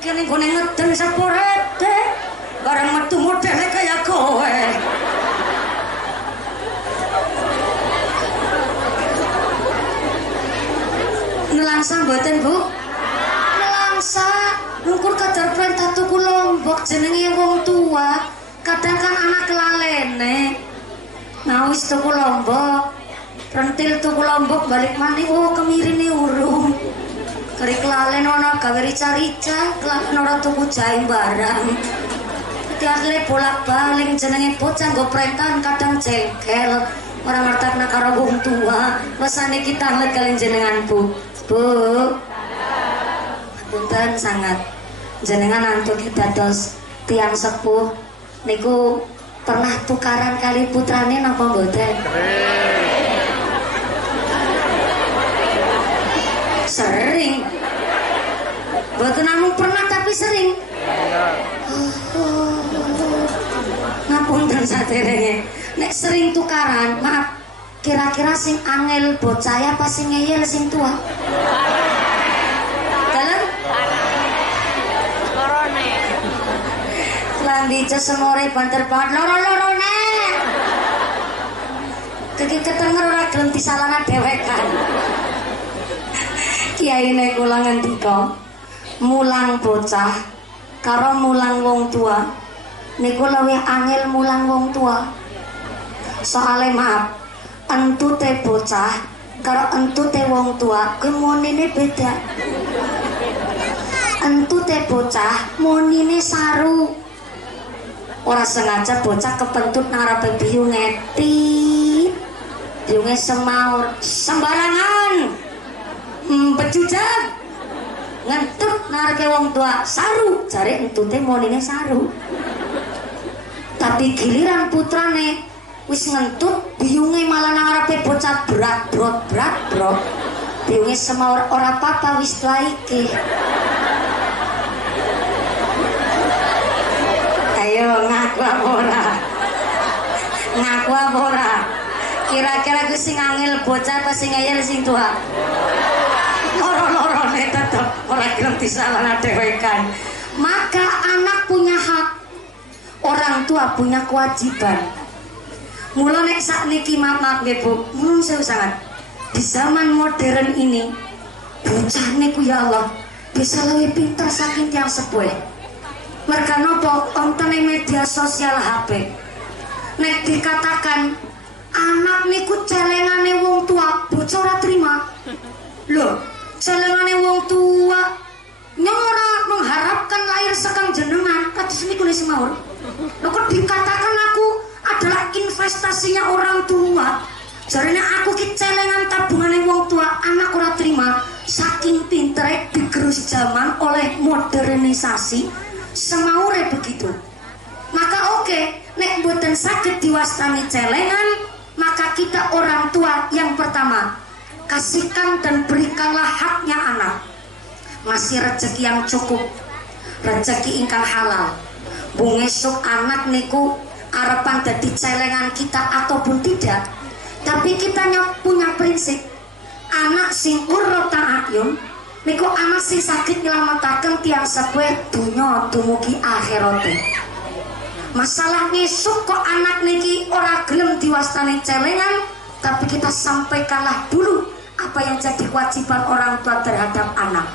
kene gone ngeden saporete bareng metu modele kaya kowe. Nelangsa mboten Bu? Nelangsa ngukur kadar perintah tuku lombok jenenge wong tua kadang kan anak kelalene. Nah wis tuku lombok rentil tuku lombok balik maneh oh kemirine urung keri kelalen ana gawe rica-rica kelalen ora tuku jahe barang dadi akhire bolak-balik jenenge bocah nggo perintahan kadang jengkel ora ngertakna karo wong tua wesane kita let kalian jenengan Bu punten sangat jenengan antuk kita dos tiang sepuh niku pernah tukaran kali putrane napa mboten? Sering. Mboten namung pernah tapi sering. Ngapunten saderenge. Nek sering tukaran, maaf. Kira-kira sing angel bocah apa sing ngeyel sing tua? Dalam? Korone. Lambi cesemore banter banget loro-lorone. Kiki ketenger ora gelem disalahna dhewekan. Kiai nek kula ngendika mulang bocah karo mulang wong tua niku luwih angel mulang wong tua. Soale maaf, entute bocah karo entute wong tua kuwi monine beda. Entute bocah monine saru. Ora sengaja bocah kepentut nang arepe biyung ngetit. Biyunge semaur sembarangan. Becujang ngentut narke wong tua saru jare entute monine saru tapi giliran putrane wis ngentut biyunge malah nang arepe bocah berat brot biyunge semaur ora apa-apa wis laike. Ayo ngaku apa ora kira-kira ku sing angel bocah apa sing ngeyel sing tua? Loro-lorone tetep ora gelem disalahna dhewekan. Maka anak punya hak, orang tua punya kewajiban. Mula nek sakniki maaf nggih Bu, mun sewu sangat. Di zaman modern ini, bocah niku ya Allah bisa lebih pintar saking tiang sepuh. Mereka nopo wonten media sosial HP. Nek dikatakan anak niku celengane wong tua, bocah ora terima. Loh, celengane wong tua nyora mengharapkan lahir sekang jenengan kados niku ne semawur. Lho kok dikatakan aku adalah investasinya orang tua. Jarene aku ki celengan tabungane wong tua, anak ora terima. Saking pintere digerus zaman oleh modernisasi, semaure begitu. Maka oke, nek mboten saged diwastani celengan, maka kita orang tua yang pertama kasihkan dan berikanlah haknya anak. Ngasih rezeki yang cukup, rezeki ingkang halal. Bungesuk anak niku arepan dadi celengan kita ataupun tidak. Tapi kita punya prinsip anak sing urut ta'ayun niku anak sing sakit nyelamataken tiang sepuh dunya dumugi akhirate. Masalah ngesuk kok anak niki ora gelem diwastani celengan, tapi kita sampaikanlah dulu apa yang jadi kewajiban orang tua terhadap anak.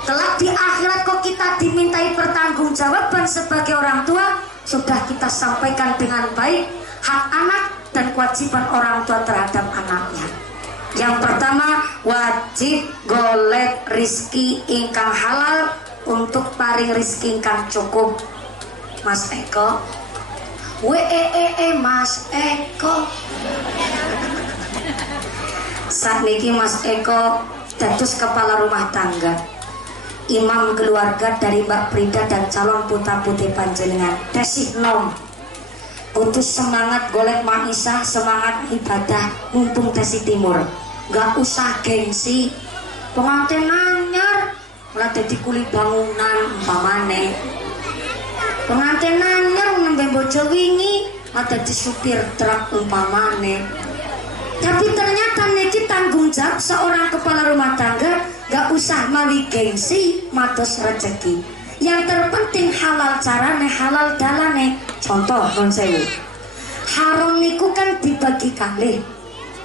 Kelak di akhirat kok kita dimintai pertanggungjawaban sebagai orang tua, sudah kita sampaikan dengan baik hak anak dan kewajiban orang tua terhadap anaknya. Yang pertama, wajib golek rizki ingkang halal untuk paring rizki ingkang cukup. Mas Eko, Mas Eko. Saat niki Mas Eko dados kepala rumah tangga, imam keluarga dari Mbak Prida dan calon putra putri panjenengan. Tesih nom, putus semangat golek maisha, semangat ibadah mumpung tesih timur. Gak usah gengsi, pengantin anyar malah dadi kuli bangunan umpamane. Pengantin anyar nembe bojo wingi ada di supir truk umpamane. Tapi ternyata niki tanggung jawab seorang kepala rumah tangga, gak usah mawi gengsi matos rezeki. Yang terpenting halal carane, halal dalane. Contoh non sewu. Haram niku kan dibagi kalih.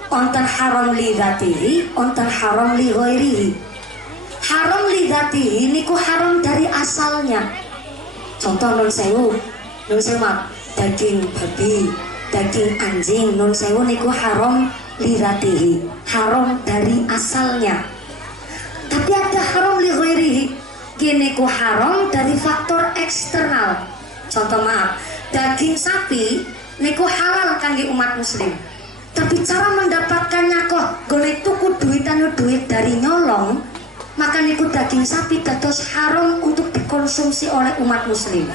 Onten haram li dzatihi, onten haram li ghairihi. Haram li dzatihi niku haram dari asalnya. Contoh non sewu daging babi, daging anjing non sewu niku haram li dzatihi, haram dari asalnya. Tapi ada haram li ghairihi. Gini ku haram dari faktor eksternal. Contoh daging sapi niku halal kangge umat muslim. Tapi cara mendapatkannya kok golek tuku duit dari nyolong, maka niku daging sapi dados haram untuk dikonsumsi oleh umat muslim.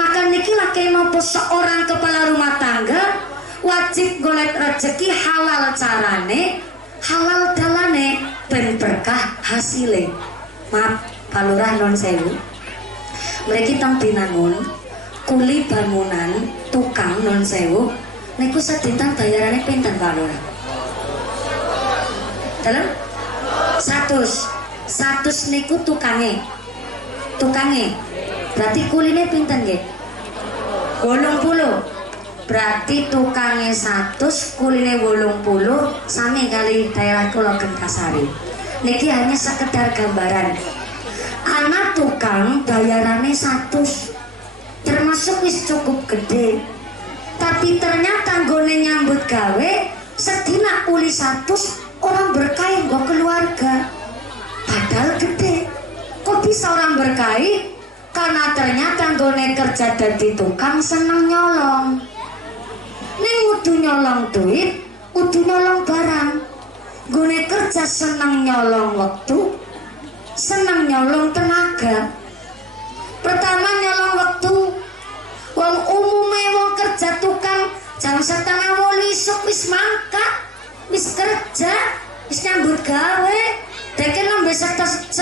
Maka niki laki nopo seorang kepala rumah tangga wajib golek rezeki halal carane, halal dalane, ben berkah hasilnya. Maaf Palurah non sewu, mereka tang binangun, kuli bangunan, tukang non sewu, niku sedinten bayarannya pinten Palurah? Dalam? 100 niku tukangnya, berarti kulinya pinten nggih? 80. Berarti tukangnya 100, kulinya 80, sami kali daerah kula Gengkasari. Niki hanya sekedar gambaran. Anak tukang bayarannya 100, termasuk wis cukup gede. Tapi ternyata gone nyambut gawe sedina uli 100 orang berkah nggo keluarga. Padahal gede. Kok bisa orang berkah? Karena ternyata gone kerja dadi tukang seneng nyolong. Ning udu nyolong duit, udu nyolong barang. Gone kerja seneng nyolong waktu, senang nyolong tenaga. Pertama nyolong waktu. Wong umume wong kerja tukang jam 7:30 isuk wis mangkat, wis kerja, wis nyambut gawe. Deke nembe 7:30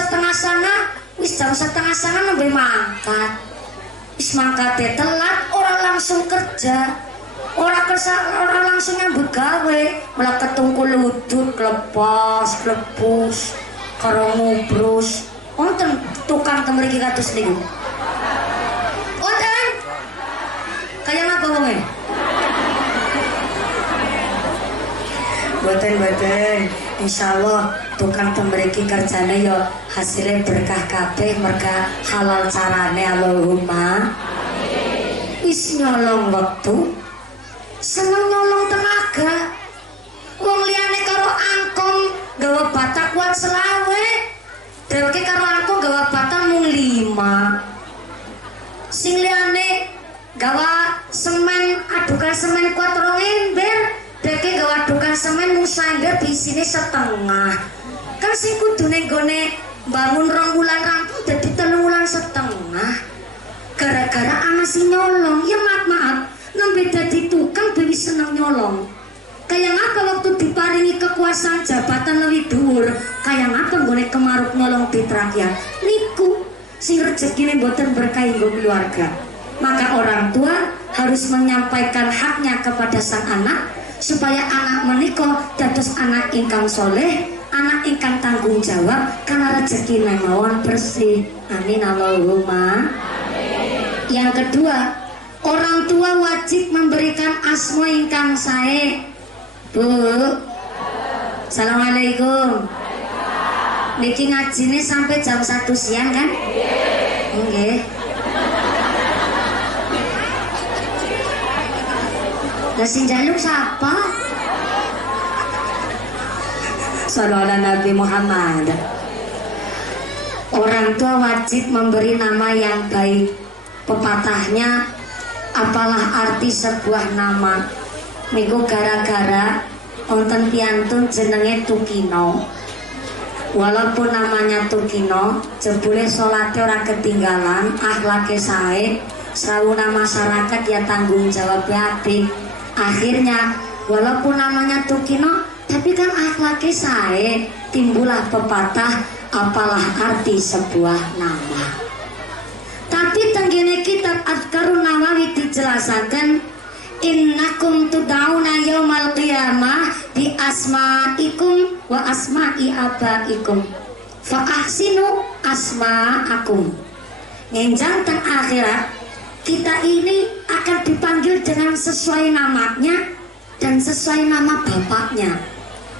wis jam 7:30 nembe mangkat. Wis mangkate telat, ora langsung kerja. Ora langsung nyambut gawe, malah ketungkul ludut, lepas, lepus. Karo ngubrus, wonten tukang temriki kados niku. Wonten? Kaya ngapa wonge? Boten. Insyaallah tukang temriki kerjane ya hasilnya berkah kabeh merga halal carane Allahumma. Wis nyolong waktu, seneng nyolong tenaga. Wong liyane karo angkong gawa bata kuat selawe, dheweke karo angkong gawa bata mung 5. Sing liyane gawa semen, adukan semen kuat 2 ember, dheweke gawa adukan semen mung 1 ember isine setengah. Kan sing kudune nggone bangun 2 wulan rampung dadi 3 wulan setengah. Gara-gara ana sing nyolong, ya maaf, nembe dadi tukang dewi seneng nyolong. Kayak apa waktu diparingi kekuasaan jabatan lebih dhuwur, kayak apa boleh kemaruk nolong di rakyat niku sing rezekine mboten berkah nggo keluarga. Maka orang tua harus menyampaikan haknya kepada sang anak supaya anak menika dados anak ingkang soleh, anak ingkang tanggung jawab karena rezeki mawon bersih. Amin Allahumma. Yang kedua, orang tua wajib memberikan asma ingkang sae. Bu, assalamualaikum. Niki ngajine sampai jam 1 siang kan? Nggih. Lah sing njaluk sapa? Sallallahu Nabi Muhammad. Orang tua wajib memberi nama yang baik. Pepatahnya, apalah arti sebuah nama? Niku gara-gara wonten piantun jenenge Tukino. Walaupun namanya Tukino, jebule salate ora ketinggalan, akhlake sae, srawuna masyarakat ya tanggung jawabnya apik. Akhirnya walaupun namanya Tukino, tapi kan akhlake sae, timbullah pepatah apalah arti sebuah nama. Tapi tenggene kitab Adhkarun Nawawi dijelasaken innakum tud'auna yaumal qiyamah bi asma'ikum wa asma'i abaikum fa ahsinu asma'akum. ngenjang teng akhirat kita ini akan dipanggil dengan sesuai namanya dan sesuai nama bapaknya.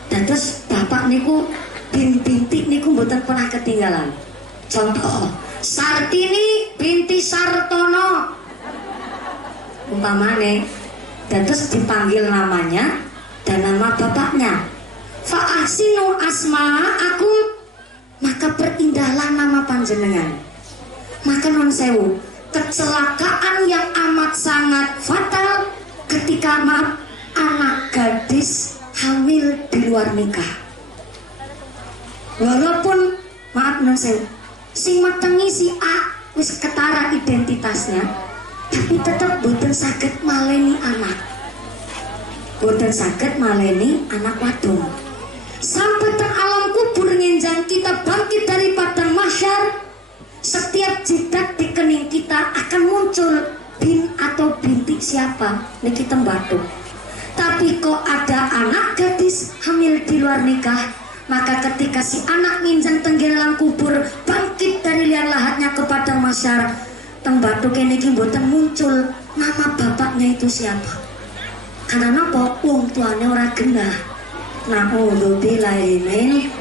Dan terus bapak niku binti niku mboten pernah ketinggalan. Contoh, Sartini binti Sartono umpamane, dan terus dipanggil namanya dan nama bapaknya. Fa ahsinu asma aku, maka perindahlah nama panjenengan. Maka non sewu, kecelakaan yang amat sangat fatal ketika anak gadis hamil di luar nikah. Walaupun maaf non sewu, sing metengi si A wis ketara identitasnya, tapi tetap boten saged maleni anak. Boten saged maleni anak wadon. Sampai teng alam kubur ngenjang kita bangkit dari padang mahsyar, setiap jidat di kening kita akan muncul bin atau binti siapa niki tembatu. Tapi kok ada anak gadis hamil di luar nikah, maka ketika si anak nginjang tenggelam kubur bangkit dari liang lahatnya ke padang mahsyar, tembatu kene iki mboten muncul nama bapaknya itu siapa. Karena napa? Wong tuane ora genah. Na'udzubillahi min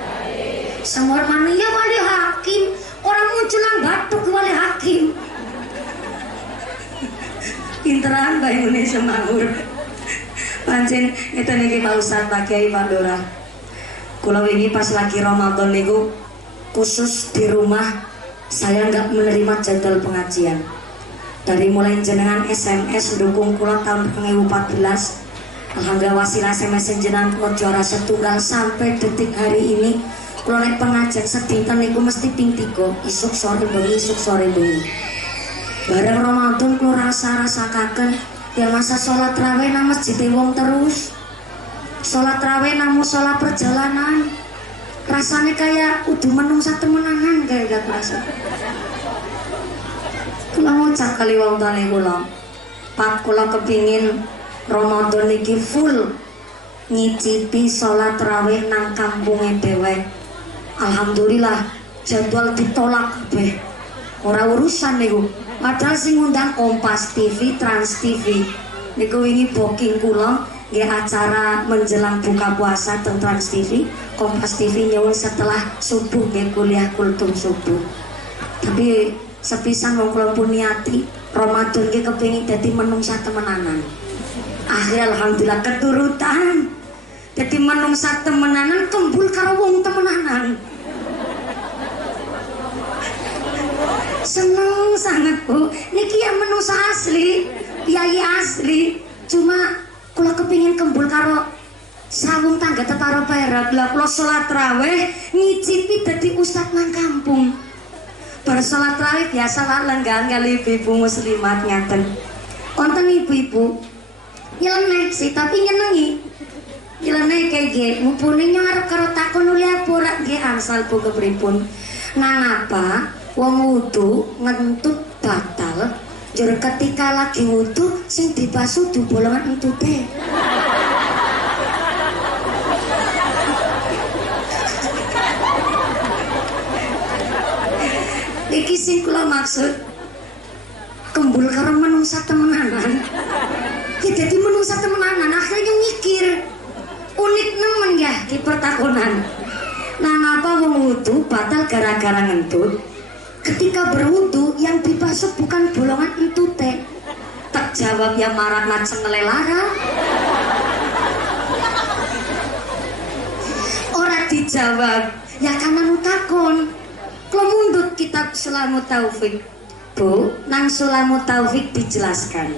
semua mania wali hakim, orang muncul nang batuk wali hakim. Pinteran Mbak Indonesia Makmur. Pancen itu niki Pak Ustadz, Pak Kiai, Pak Dora. Kula wingi pas lagi Ramadan niku khusus di rumah saya nggak menerima jadwal pengajian. Dari mulai jenengan SMS dukung kula tahun 2014, alhamdulillah wasilah SMS jenengan kula juara setunggal sampai detik hari ini kula nek pengajian sedinten niku mesti ping 3, isuk sore bengi, isuk sore bengi. Bareng Ramadan kula rasa-rasakaken ya masa sholat raweh nang masjid wong terus. Sholat raweh nang musola perjalanan. Rasanya kayak udah menungsa temenanan kayak gak rasa. Kula ngucap kali wong tuane kula, Pak kula kepingin Ramadan iki full nyicipi sholat raweh nang kampunge dhewek. Alhamdulillah jadwal ditolak kabeh. Ora urusan niku. Padahal sing ngundang Kompas TV, Trans TV. Niku wingi booking kula nggih acara menjelang buka puasa teng Trans TV. Kompas TV nyuwun setelah subuh nggih kuliah kultum subuh. Tapi sepisan wong kula pun niati Ramadan nggih kepengin dadi menungsa temenanan. Akhir alhamdulillah keturutan. Dadi menungsa temenanan kembul karo wong temenanan. Seneng sangat Bu, niki yang menungsa asli, piyayi asli. Cuma kula kepingin kembul karo sawung tangga tetaro perak. Lah kula salat raweh ngicipi dadi ustad nang kampung. Bar salat raweh biasa lah lenggang kali ibu muslimat ngaten. Wonten ibu-ibu nyeleneh sih tapi nyenengi. Nyeleneh kayak nggih, mumpuni nyarep karo takon uli apa ora nggih angsal Bu kepripun. Nang apa? Wong wudu ngentut batal, jur ketika lagi wudu sing dibasuh di bolongan entute. Iki sing kula maksud kembul karo menungsa temenanan. Ya dadi menungsa temenanan akhirnya mikir unik nemen ya di pertakonan. Nah ngapa wong wudu batal gara-gara ngentut? Ketika berwudu yang dibasuh bukan bolongan entute. Tak jawab ya marak maceng ngelelara. Ora dijawab ya karena nutakon. Kalau mundut kitab Sulamut Taufik Bu, nang Sulamut Taufik dijelaskan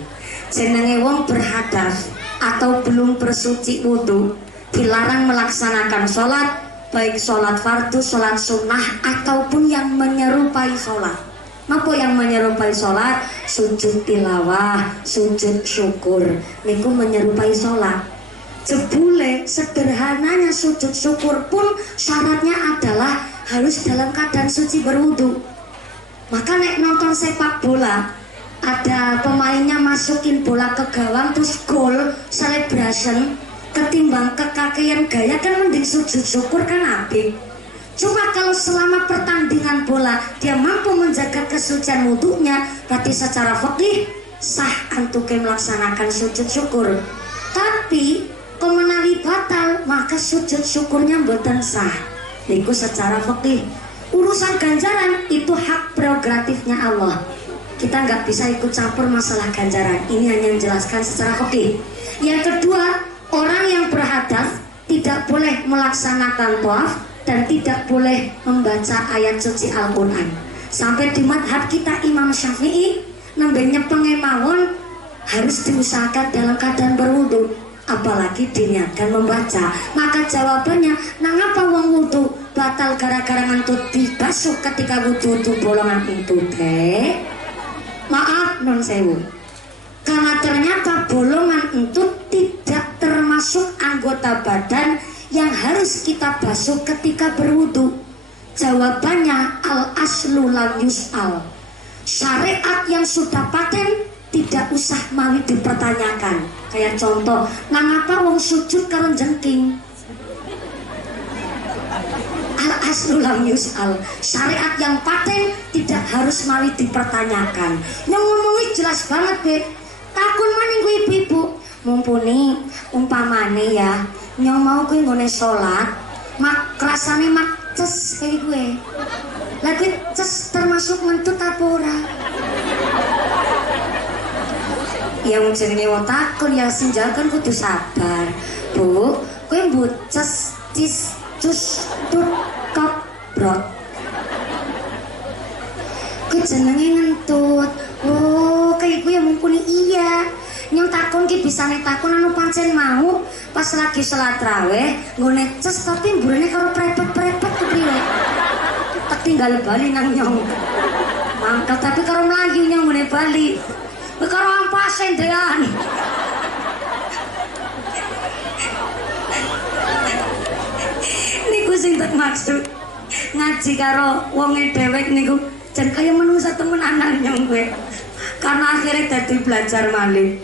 jenenge wong berhadas atau belum bersuci wudu dilarang melaksanakan sholat, baik sholat fardu, sholat sunnah ataupun yang menyerupai sholat. Napa yang menyerupai sholat? Sujud tilawah, sujud syukur. Niku menyerupai sholat. Jebule sederhananya sujud syukur pun syaratnya adalah harus dalam keadaan suci berwudu. Maka nek nonton sepak bola, ada pemainnya masukin bola ke gawang terus gol, celebration, ketimbang kekakian gaya kan mending sujud syukur kan apik. Cuma kalau selama pertandingan bola dia mampu menjaga kesucian wudunya, berarti secara fikih sah antuke melaksanakan sujud syukur. Tapi menawi batal, maka sujud syukurnya mboten sah. Niku secara fikih. Urusan ganjaran itu hak prerogatifnya Allah. Kita nggak bisa ikut campur masalah ganjaran. Ini hanya menjelaskan secara fikih. Yang kedua, orang yang berhadas tidak boleh melaksanakan tawaf dan tidak boleh membaca ayat suci Al-Quran. Sampai di madhab kita Imam Syafi'i nembe nyepenge mawon harus diusahakan dalam keadaan berwudu, apalagi diniatkan membaca. Maka jawabannya, nangapa wong wudu batal gara-gara ngentut dibasuh ketika wudu itu bolongan itu teh? Maaf non sewu, karena ternyata bolongan itu tidak termasuk anggota badan yang harus kita basuh ketika berwudu. Jawabannya al-aslu lam yus'al. Syariat yang sudah paten tidak usah mawi dipertanyakan. Kayak contoh, nangapa wong sujud karo jengking? Al-aslu lam yus'al. Syariat yang paten tidak harus mawi dipertanyakan. Yang ngomongnya jelas banget deh. Takun maning gue ibu-ibu, mumpuni umpamane ya nyong mau gue ngone sholat mak rasane mak ces kayak gue lagi ces termasuk mentut apa ora? Yang jenenge wong takun ya sinjakan kudu sabar bu, gue mbut ces cis cus tut kop brot gue jenenge ngentut. Oh kayak gue yang mumpuni iya. Nyong takon ki bisa takon anu pancen mau pas lagi sholat raweh nggone ces tapi mburine karo prepet-prepet kepriwe. Tak tinggal bali nang nyong. Mangkat tapi karo mlayu nyong ngone bali. Karo ampase ndean. Niku sing tak maksud. Ngaji karo wonge dhewek niku jan kaya menungsa temenanan nyong gue. Karena akhirnya dadi belajar malih.